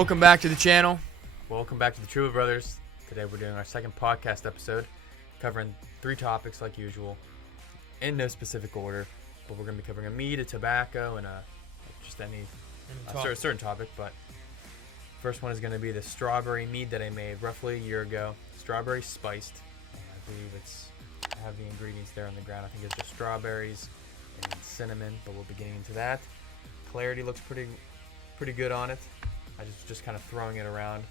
Welcome back to the channel. Welcome back to the Chuba Brothers. Today we're doing our second podcast episode, covering 3 topics like usual, in no specific order. But we're going to be covering a mead, a tobacco, and just any certain topic. But first one is going to be the strawberry mead that I made roughly a year ago. Strawberry spiced. I believe I have the ingredients there on the ground. I think it's just strawberries and cinnamon, but we'll be getting into that. Clarity looks pretty good on it. I just kind of throwing it around,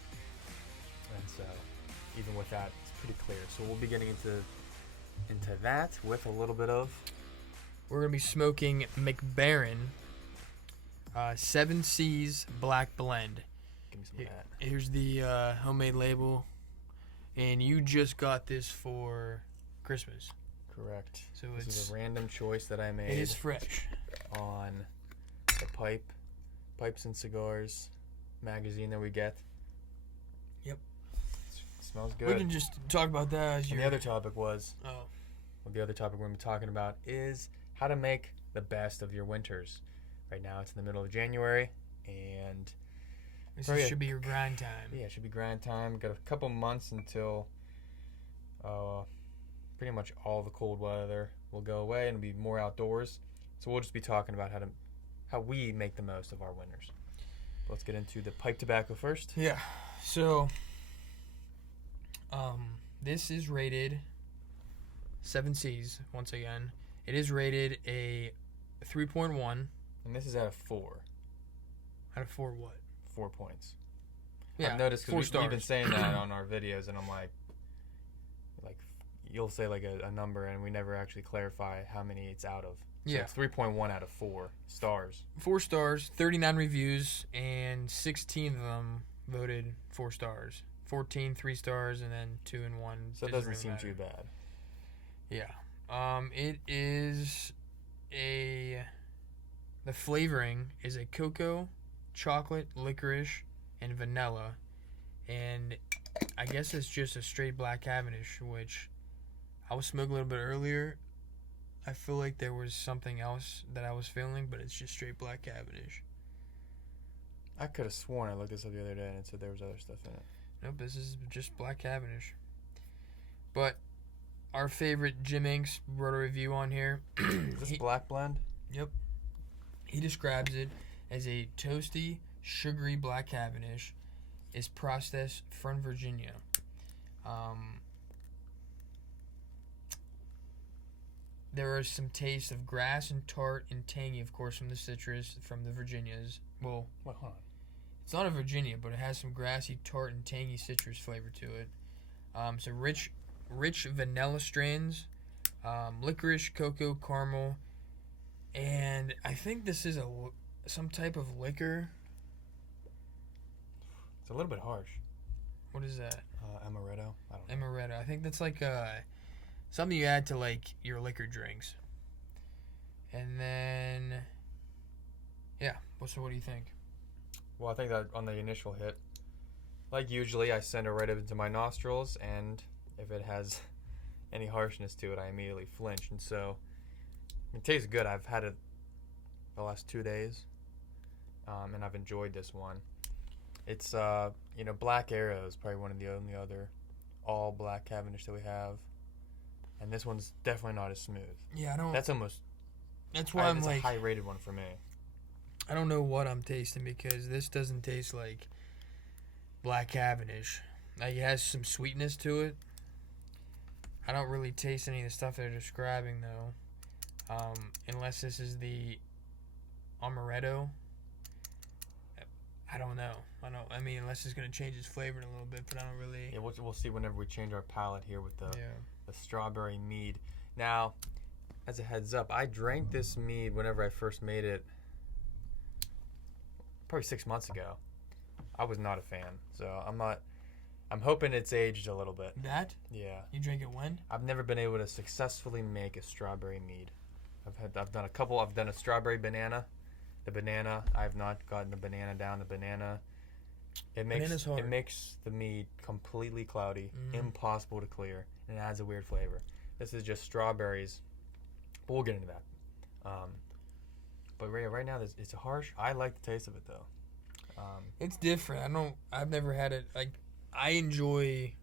and so even with that, it's pretty clear. So we'll be getting into that with a little bit of. We're gonna be smoking Baren 7 C's Black Blend. Give me some of that. Here's the homemade label, and you just got this for Christmas. Correct. So this it's is a random choice that I made. It is fresh. On the Pipes and Cigars magazine that we get. Yep. It smells good. We can just talk about that as the other topic was. Oh. Well, the other topic we're going to be talking about is how to make the best of your winters. Right now it's in the middle of January, and this should be your grind time. Yeah, it should be grind time. Got a couple months until pretty much all the cold weather will go away and be more outdoors. So we'll just be talking about how we make the most of our winters. Let's get into the pipe tobacco first. Yeah. So this is rated 7 C's once again. It is rated a 3.1. And this is out of 4. Out of 4 what? 4 points. Yeah, I've noticed because we've been saying that on our videos, and I'm like you'll say like a number, and we never actually clarify how many it's out of. So yeah, it's 3.1 out of 4 stars. 4 stars, 39 reviews, and 16 of them voted 4 stars. 14 3 stars, and then 2 and 1. So it doesn't seem too bad. Yeah. It is the flavoring is a cocoa, chocolate, licorice, and vanilla. And I guess it's just a straight black Cavendish, which I was smoking a little bit earlier. I feel like there was something else that I was feeling, but it's just straight black Cavendish. I could have sworn I looked this up the other day and it said there was other stuff in it. Nope, this is just black Cavendish. But our favorite Jim Inks wrote a review on here. Is this black blend? Yep. He describes it as a toasty, sugary black Cavendish. Is processed from Virginia. There are some tastes of grass and tart and tangy, of course, from the citrus from the Virginias. Well, hold on. It's not a Virginia, but it has some grassy, tart, and tangy citrus flavor to it. So rich vanilla strains, licorice, cocoa, caramel, and I think this is some type of liquor. It's a little bit harsh. What is that? Amaretto. I don't know. Amaretto. I think that's like something you add to like your liquor drinks. And then, yeah. So what do you think? Well, I think that on the initial hit, like usually, I send it right up into my nostrils, and if it has any harshness to it, I immediately flinch. And so, it tastes good. I've had it the last 2 days, and I've enjoyed this one. It's Black Arrow is probably one of the only other all black Cavendish that we have, and this one's definitely not as smooth. Yeah, I don't. That's why I'm like a high rated one for me. I don't know what I'm tasting because this doesn't taste like black Cavendish. Like it has some sweetness to it. I don't really taste any of the stuff they're describing though, unless this is the amaretto. I don't know. I mean, unless it's gonna change its flavor in a little bit, but I don't really. Yeah, we'll see whenever we change our palate here with the strawberry mead. Now, as a heads up, I drank this mead whenever I first made it, probably 6 months ago. I was not a fan, so I'm hoping it's aged a little bit. That? Yeah. You drank it when? I've never been able to successfully make a strawberry mead. I've done a couple. I've done a strawberry banana. The banana, I've not gotten the banana down. The banana, it makes the mead completely cloudy, impossible to clear, and it adds a weird flavor. This is just strawberries, but we'll get into that. But right now, it's harsh. I like the taste of it though. It's different. I've never had it. Like, I enjoy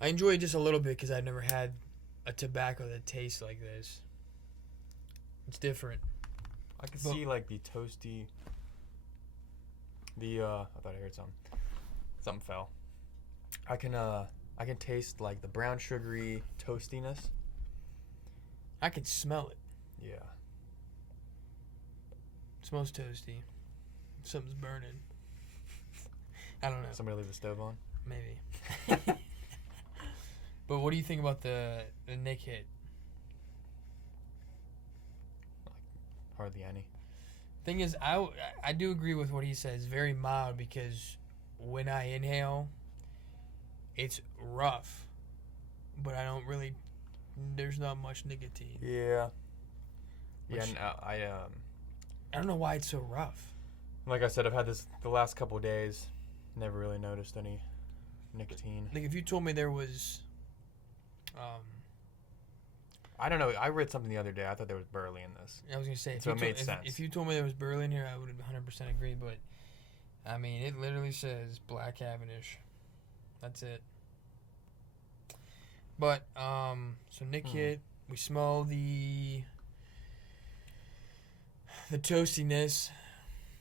it just a little bit because I've never had a tobacco that tastes like this. It's different. I can see like the toasty. I thought I heard something. Something fell. I can taste like the brown sugary toastiness. I can smell it. Yeah. It smells toasty. Something's burning. I don't know. Somebody leave the stove on? Maybe. But what do you think about the Nick hit? Hardly any. Thing is, I do agree with what he says. Very mild because when I inhale, it's rough, but I don't really. There's not much nicotine. Yeah. Yeah, and I don't know why it's so rough. like I said, I've had this the last couple of days. Never really noticed any nicotine. Like if you told me there was, I don't know. I read something the other day. I thought there was burley in this. I was gonna say, So it made sense. If you told me there was burley in here, I would 100% agree. But I mean, it literally says black Cavendish. That's it. But so Nick hit. We smell the toastiness.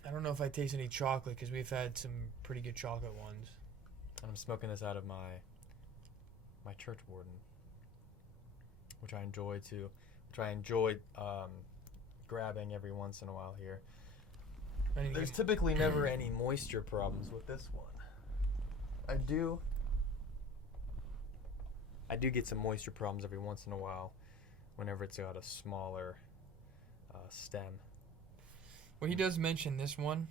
I don't know if I taste any chocolate because we've had some pretty good chocolate ones. And I'm smoking this out of my church warden, which I enjoy too. Which I enjoy grabbing every once in a while here. There's typically never any moisture problems with this one. I do get some moisture problems every once in a while whenever it's got a smaller stem. Well, he does mention this one.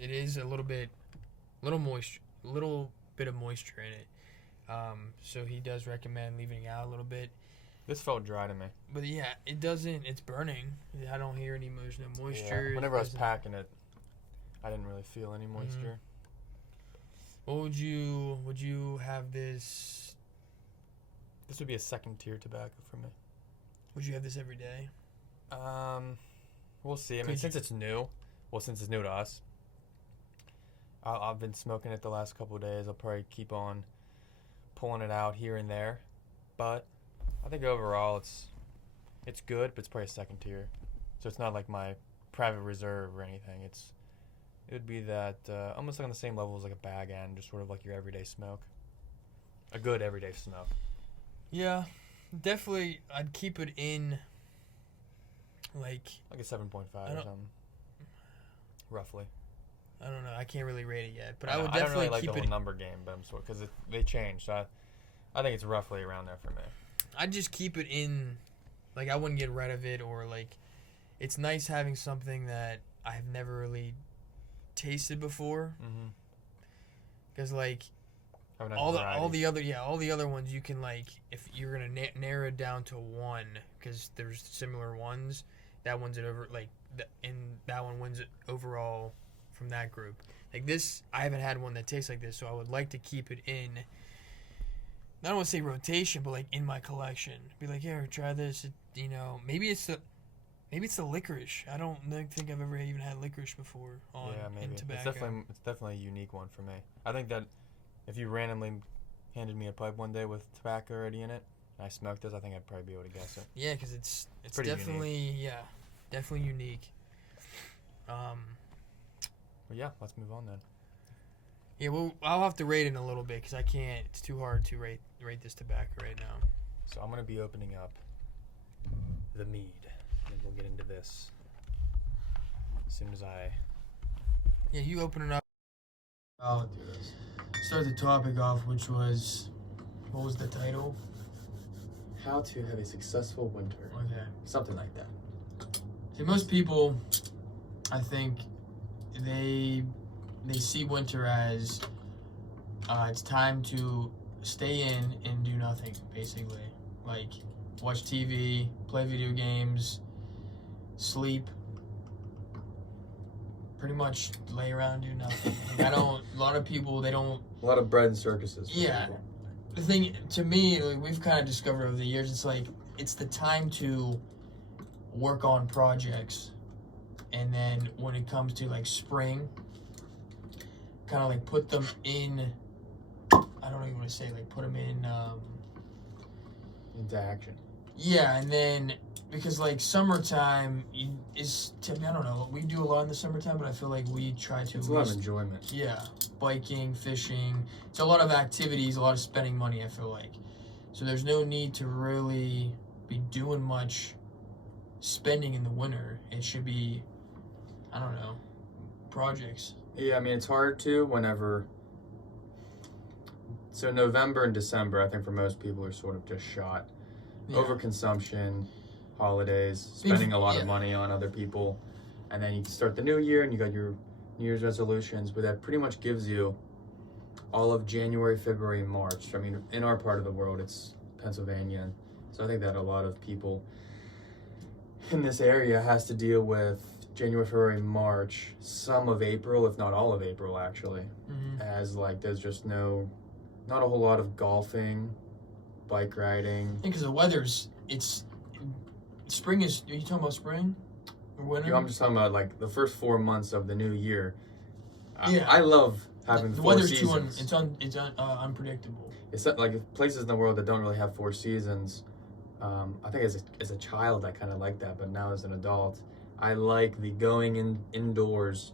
It is a little bit of moisture in it. So he does recommend leaving it out a little bit. This felt dry to me. But yeah, it doesn't. It's burning. I don't hear any moisture. Yeah. Whenever I was packing it, I didn't really feel any moisture. What would you have this? This would be a second tier tobacco for me. Would you have this every day? We'll see. I mean, since it's new to us, I've been smoking it the last couple of days. I'll probably keep on pulling it out here and there, but I think overall it's good, but it's probably a second tier. So it's not like my private reserve or anything. It would be that almost like on the same level as like a bag end, just sort of like your everyday smoke. A good everyday smoke. Yeah, definitely. I'd keep it in like a 7.5 or something, roughly. I don't know. I can't really rate it yet, but I would definitely I don't really like keep the whole number game, but because they changed. So I think it's roughly around there for me. I'd just keep it in, like I wouldn't get rid of it, or like it's nice having something that I've never really tasted before. Because like all the other ones you can, like, if you're gonna narrow it down to one, because there's similar ones, that one's it over, like, and that one wins it overall from that group. Like this, I haven't had one that tastes like this, so I would like to keep it in. I don't want to say rotation, but like in my collection. Be like, here, try this. Maybe it's the licorice. I don't think I've ever even had licorice before in tobacco. It's definitely a unique one for me. I think that if you randomly handed me a pipe one day with tobacco already in it, and I smoked this, I think I'd probably be able to guess it. Yeah, because it's definitely unique. Definitely unique. Well, yeah, let's move on then. Yeah, well, I'll have to rate it in a little bit because I can't. It's too hard to rate this tobacco right now. So I'm gonna be opening up the Mead, and we'll get into this as soon as I. Yeah, you open it up. I'll start the topic off, which was, what was the title? How to have a successful winter. Okay. Something like that. See, most people, I think, they see winter as it's time to stay in and do nothing, basically. Like, watch TV, play video games, sleep. Pretty much lay around and do nothing. Like, a lot of people, they don't. A lot of bread and circuses. Yeah. People. The thing, to me, like, we've kind of discovered over the years, it's like, it's the time to work on projects. and then when it comes to like spring, kind of like put them in. I don't even want to say like put them in. Into action. Yeah, and then because like summertime is, I don't know, we do a lot in the summertime, but I feel like we try to. It's a lot of enjoyment. Yeah, biking, fishing. It's a lot of activities, a lot of spending money. I feel like, so there's no need to really be doing much spending in the winter. It should be, I don't know, projects. Yeah, I mean it's hard to whenever. So November and December, I think for most people are sort of just shot. Yeah. Overconsumption, holidays, spending a lot of money on other people, and then you start the new year and you got your New Year's resolutions, but that pretty much gives you all of January, February, and March. I mean, in our part of the world, it's Pennsylvania, so I think that a lot of people in this area has to deal with January, February, March, some of April, if not all of April, actually, as like there's just not a whole lot of golfing, bike riding. Because the weather's, spring is, are you talking about spring or winter? I'm just talking about like the first 4 months of the new year. Yeah. I love having the 4 weather's seasons. It's unpredictable. It's not, like places in the world that don't really have 4 seasons. I think as a child I kind of like that, but now as an adult, I like the going indoors,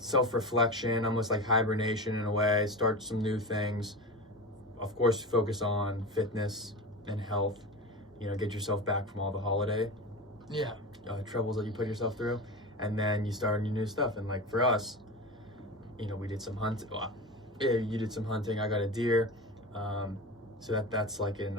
self-reflection, almost like hibernation in a way, start some new things. Of course, focus on fitness and health, get yourself back from all the holiday troubles that you put yourself through, and then you start your new stuff. And like for us, we did some hunting. Well, yeah, you did some hunting. I got a deer, so that's like in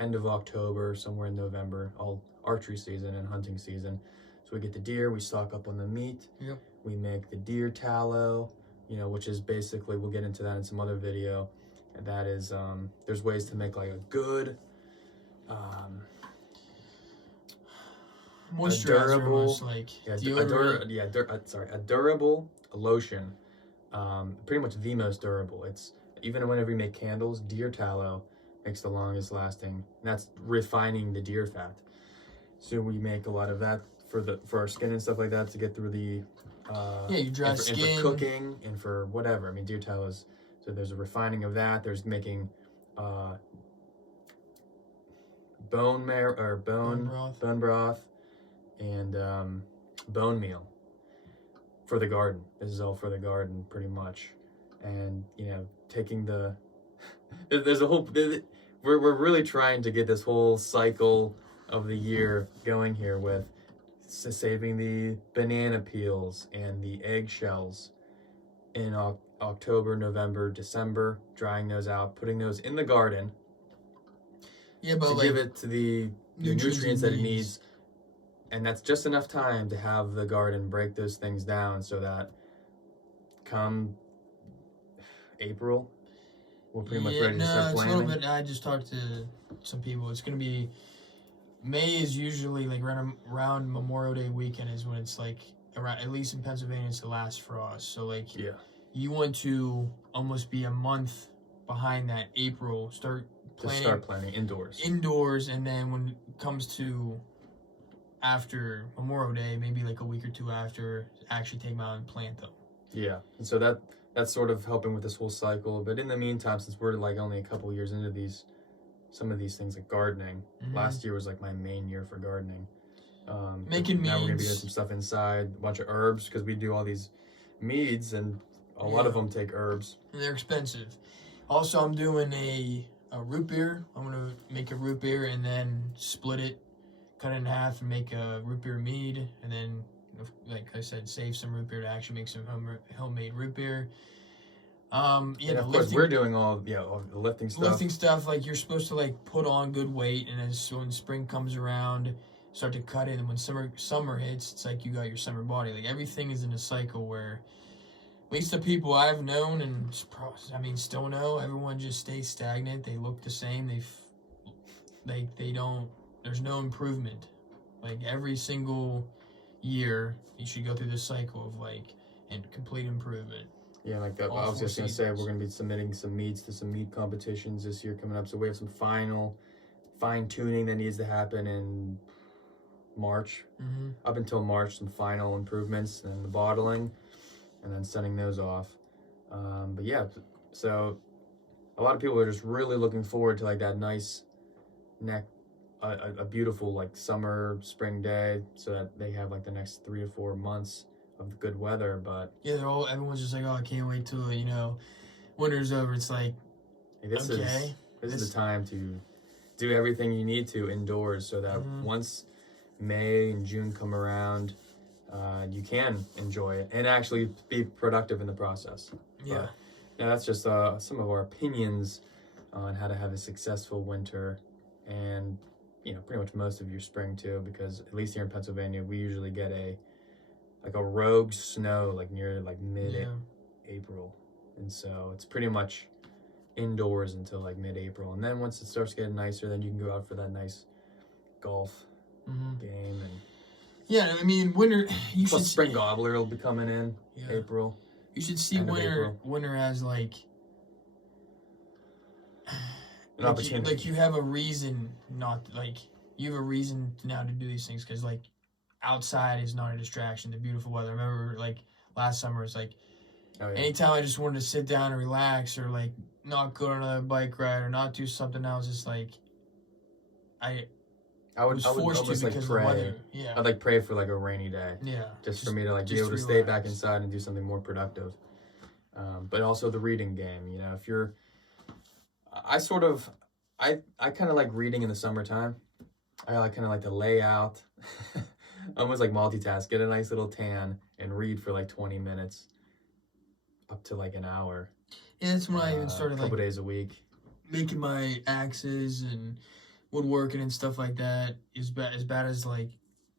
end of October, somewhere in November, all archery season and hunting season. So we get the deer, we stock up on the meat. Yep. We make the deer tallow, which is basically, we'll get into that in some other video. And that is, there's ways to make like a good, moisturizer, almost like a durable lotion. Pretty much the most durable. It's even whenever you make candles, deer tallow makes the longest lasting. And that's refining the deer fat. So we make a lot of that for our skin and stuff like that to get through the you dry skin, and for cooking and for whatever. I mean, deer tallow is, so there's a refining of that. There's making bone broth and bone meal for the garden. This is all for the garden pretty much. And taking the there's a whole, we're really trying to get this whole cycle of the year going here with saving the banana peels and the eggshells in October, November, December, drying those out, putting those in the garden to give it to the nutrients that it needs. And that's just enough time to have the garden break those things down so that come April, we're pretty much ready to start planting. It's a little bit, I just talked to some people. It's going to be, May is usually like around Memorial Day weekend is when it's like, around, at least in Pennsylvania, it's the last frost. So like, you want to almost be a month behind that April, start planting indoors. And then when it comes to after Memorial Day, maybe like a week or two after, actually take them out and plant them. Yeah, and so that's sort of helping with this whole cycle. But in the meantime, since we're like only a couple years into some of these things like gardening, last year was like my main year for gardening. Making meads. Now we're gonna be doing some stuff inside, a bunch of herbs, because we do all these meads, and a lot of them take herbs. And they're expensive. Also, I'm doing a root beer. I'm gonna make a root beer and then split it, cut it in half, and make a root beer mead, and then, like I said, save some root beer to actually make some homemade root beer. And of course, we're doing all the lifting stuff. Lifting stuff, like you're supposed to like put on good weight, and then so when spring comes around, start to cut it, and when summer hits, it's like you got your summer body. Like everything is in a cycle where, at least the people I've known and still know, everyone just stays stagnant. They look the same. They don't. There's no improvement. Like every single year, you should go through this cycle of like complete improvement. Yeah, like that. I was just gonna say we're gonna be submitting some meads to some mead competitions this year coming up. So we have some fine tuning that needs to happen in March. Mm-hmm. Up until March, some final improvements and the bottling, and then sending those off. But yeah, so a lot of people are just really looking forward to like that nice a beautiful like summer, spring day, so that they have like the next 3 to 4 months of the good weather. But Yeah, everyone's just like, oh, I can't wait till winter's over. It's like, hey, this okay, is the time to do everything you need to indoors, so that once May and June come around, you can enjoy it and actually be productive in the process. Yeah. But, yeah, that's just some of our opinions on how to have a successful winter, and pretty much most of your spring too, because at least here in Pennsylvania we usually get a rogue snow like near like mid-April, and so it's pretty much indoors until like mid-April, and then once it starts getting nicer, then you can go out for that nice golf game. And yeah, I mean, winter. plus spring gobbler will be coming in April. You should see winter as like an opportunity. Like you have a reason you have a reason now to do these things, because like outside is not a distraction. The beautiful weather. I remember like last summer, it's like anytime I just wanted to sit down and relax, or like not go on another bike ride, or not do something else, just like I was forced to because of the weather. Yeah. I'd like pray for like a rainy day. Yeah. Just for me to like be able to stay back inside and do something more productive. But also the reading game, if you're, I kind of like reading in the summertime. I like kind of like to lay out, almost like multitask, get a nice little tan and read for like 20 minutes up to like an hour. Yeah, that's when I even started a couple days a week. Making my axes and woodworking and stuff like that. As bad as like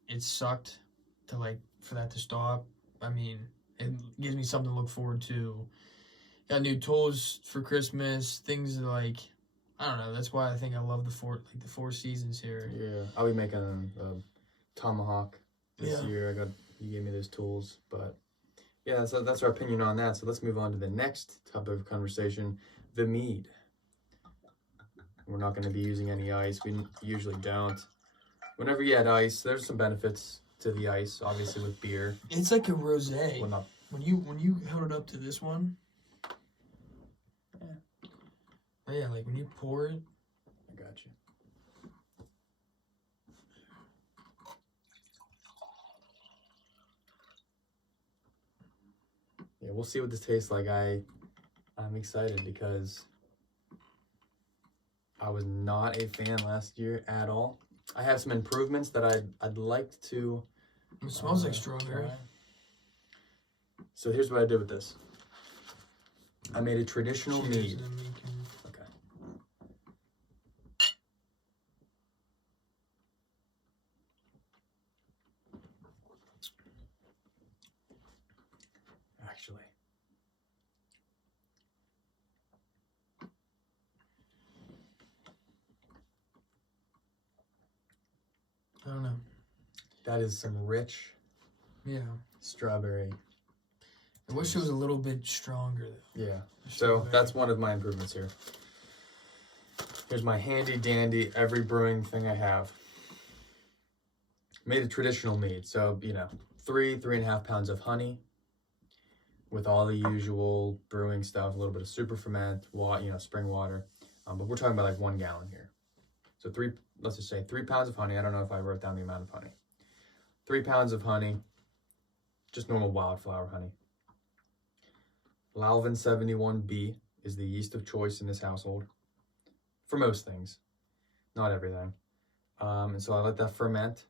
it sucked to like for that to stop. I mean, it gives me something to look forward to. Got new tools for Christmas, things like, I don't know. That's why I think I love the four seasons here. Yeah, I'll be making a tomahawk this year. You gave me those tools, but yeah, so that's our opinion on that. So let's move on to the next topic of conversation, the mead. We're not going to be using any ice. We usually don't. Whenever you add ice, there's some benefits to the ice, obviously with beer. It's like a rosé. Well, when you held it up to this one. Yeah, like when you pour it. I got you. Yeah, we'll see what this tastes like. I'm excited because I was not a fan last year at all. I have some improvements that I'd like to. It smells like strawberry. Try. So here's what I did with this. I made a traditional mead. Okay. Actually. I don't know. That is some rich strawberry. I wish it was a little bit stronger though. Yeah. So that's one of my improvements here. Here's my handy dandy every brewing thing I have. Made a traditional mead. So, 3.5 pounds of honey with all the usual brewing stuff, a little bit of super ferment, spring water. But we're talking about like 1 gallon here. So let's just say 3 pounds of honey. I don't know if I wrote down the amount of honey. 3 pounds of honey, just normal wildflower honey. Lalvin 71B is the yeast of choice in this household for most things, not everything. And so I let that ferment,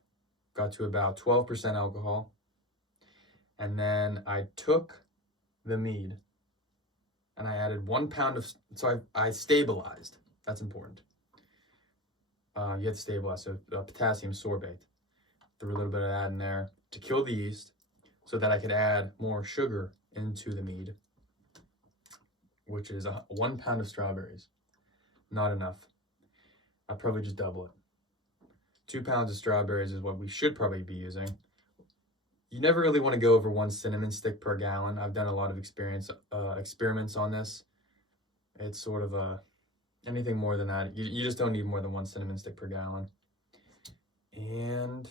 got to about 12% alcohol. And then I took the mead and I added 1 pound so I stabilized. That's important. You have to stabilize, so potassium sorbate. Threw a little bit of that in there to kill the yeast so that I could add more sugar into the mead, which is 1 pound of strawberries. Not enough. I'd probably just double it. 2 pounds of strawberries is what we should probably be using. You never really want to go over 1 cinnamon stick per gallon. I've done a lot of experiments on this. It's sort of anything more than that. You just don't need more than 1 cinnamon stick per gallon. And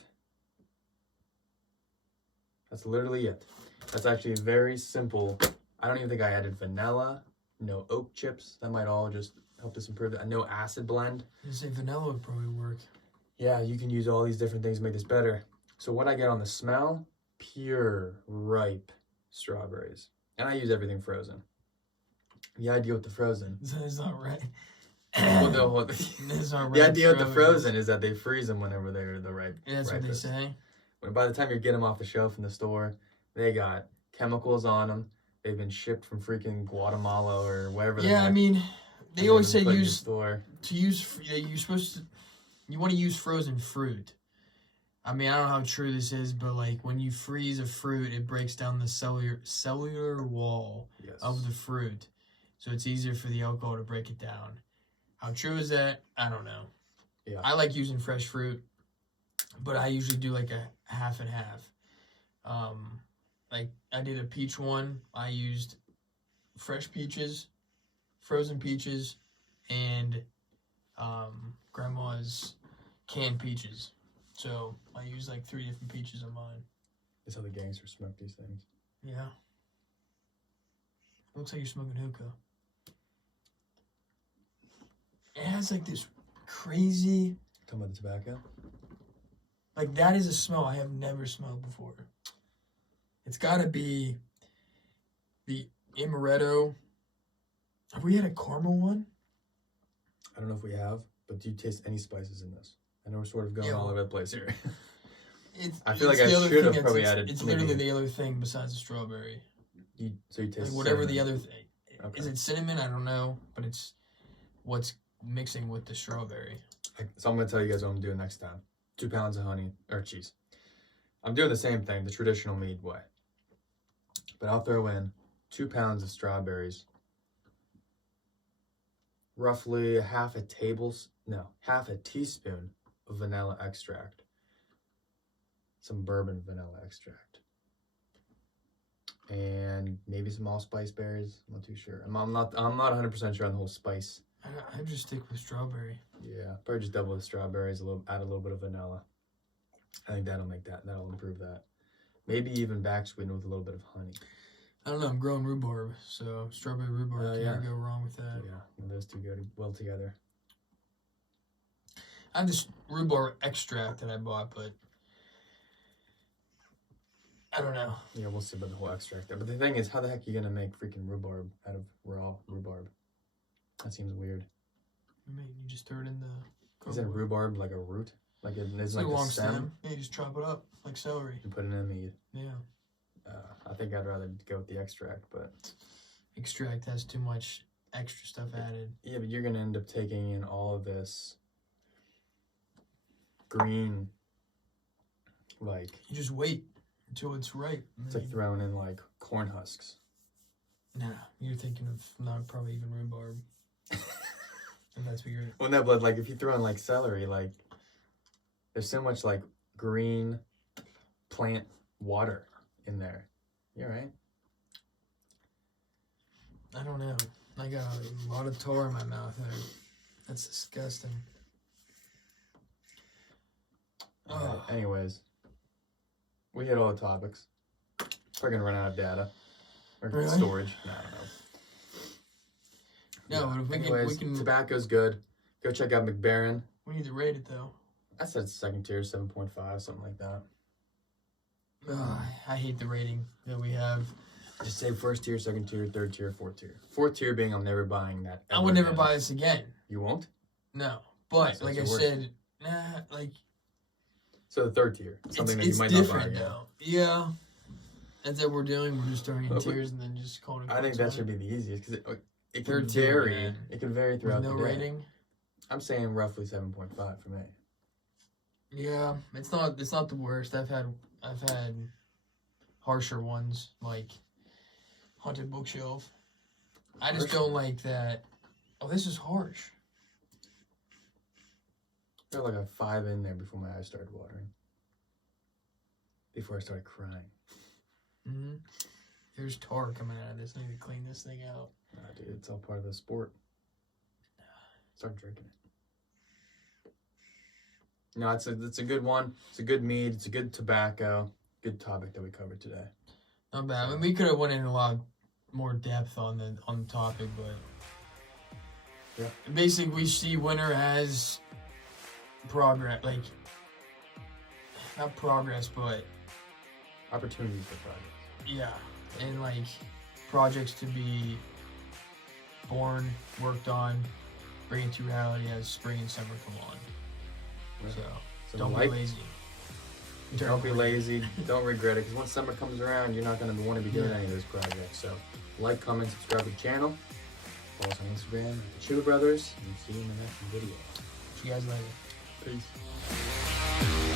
That's literally it. That's actually very simple. I don't even think I added vanilla. No oak chips. That might all just help us improve it. No acid blend. You say vanilla would probably work. Yeah, you can use all these different things to make this better. So what I get on the smell, pure, ripe strawberries. And I use everything frozen. The idea with the frozen. That's not right. That's not right. The idea with the frozen is that they freeze them whenever they're the right. Yeah, that's ripest. what they say. By the time you get them off the shelf in the store, they got chemicals on them. They've been shipped from freaking Guatemala or wherever. Yeah, I mean, they always say you want to use frozen fruit. I mean, I don't know how true this is, but like when you freeze a fruit, it breaks down the cellular wall of the fruit, so it's easier for the alcohol to break it down. How true is that? I don't know. Yeah, I like using fresh fruit, but I usually do like a half and half. Like I did a peach one. I used fresh peaches, frozen peaches, and grandma's canned peaches. So I used like 3 different peaches on mine. That's how the gangsters smoke these things. Yeah. Looks like you're smoking hookah. It has like this crazy... Talking about the tobacco? Like that is a smell I have never smelled before. It's got to be the amaretto. Have we had a caramel one? I don't know if we have, but do you taste any spices in this? I know we're sort of going all over the place here. I feel like I should have probably added. It's literally the other thing besides the strawberry. So you taste like whatever cinnamon. The other thing. Okay. Is it cinnamon? I don't know, but it's what's mixing with the strawberry. So I'm going to tell you guys what I'm doing next time. 2 pounds of honey or cheese. I'm doing the same thing, the traditional Mead way. But I'll throw in 2 pounds of strawberries, roughly half a teaspoon of vanilla extract, some bourbon vanilla extract, and maybe some allspice berries. I'm not too sure. I'm not 100% sure on the whole spice. I just stick with strawberry. Yeah, probably just double the strawberries, add a little bit of vanilla. I think that'll improve that. Maybe even back sweeten with a little bit of honey. I don't know, I'm growing rhubarb, so strawberry rhubarb can't go wrong with that. Yeah, and those two go well together. I have this rhubarb extract that I bought, but I don't know. Yeah, we'll see about the whole extract there. But the thing is, how the heck are you going to make freaking rhubarb out of raw rhubarb? That seems weird. You just throw it in the... Is it rhubarb like a root? Like it's like a long stem? Yeah, you just chop it up like celery. You put it in a mead. Yeah. I think I'd rather go with the extract, but... Extract has too much extra stuff added. Yeah, but you're going to end up taking in all of this green, like... You just wait until it's ripe. It's like throwing in, like, corn husks. Nah, you're thinking of not probably even rhubarb. If that's what you're... Well, no, but, like, if you throw in, like, celery, like, there's so much, like, green plant water in there. You all right? I don't know. I got a lot of tar in my mouth there. That's disgusting. Anyways, we hit all the topics. We're going to run out of data. Or really? Storage. No, I don't know. No, but if we can... Tobacco's good. Go check out McBaren. We need to rate it, though. I said second tier, 7.5, something like that. I hate the rating that we have. Just say first tier, second tier, third tier, fourth tier. Fourth tier being I'm never buying that. I would never buy this again. You won't? No. But, like I said, So the third tier, something that you might not buy again. Though. Yeah. That's what we're doing. We're just throwing in tiers and then just calling it. I think that should be the easiest because it can vary. It can vary throughout the day. No rating? I'm saying roughly 7.5 for me. Yeah, it's not the worst. I've had harsher ones like Haunted Bookshelf. I just don't like that. Oh, this is harsh. There was like a 5 in there before my eyes started watering. Before I started crying. Mm-hmm. There's tar coming out of this. I need to clean this thing out. Nah, dude, it's all part of the sport. Start drinking it. No, it's a good one. It's a good mead. It's a good tobacco. good topic that we covered today. Not bad. I mean, we could have went in a lot more depth on the topic, but basically we see winter as progress, like not progress, but Opportunities for progress. yeah, and like projects to be born, worked on, bring into reality as spring and summer come on. Yeah. So don't be lazy. Don't be lazy. Don't regret it, because once summer comes around, you're not going to want to be doing any of those projects. So like, comment, subscribe to the channel. Follow us on Instagram at the Chuba Brothers, and see you in the next video. See you guys later. Peace.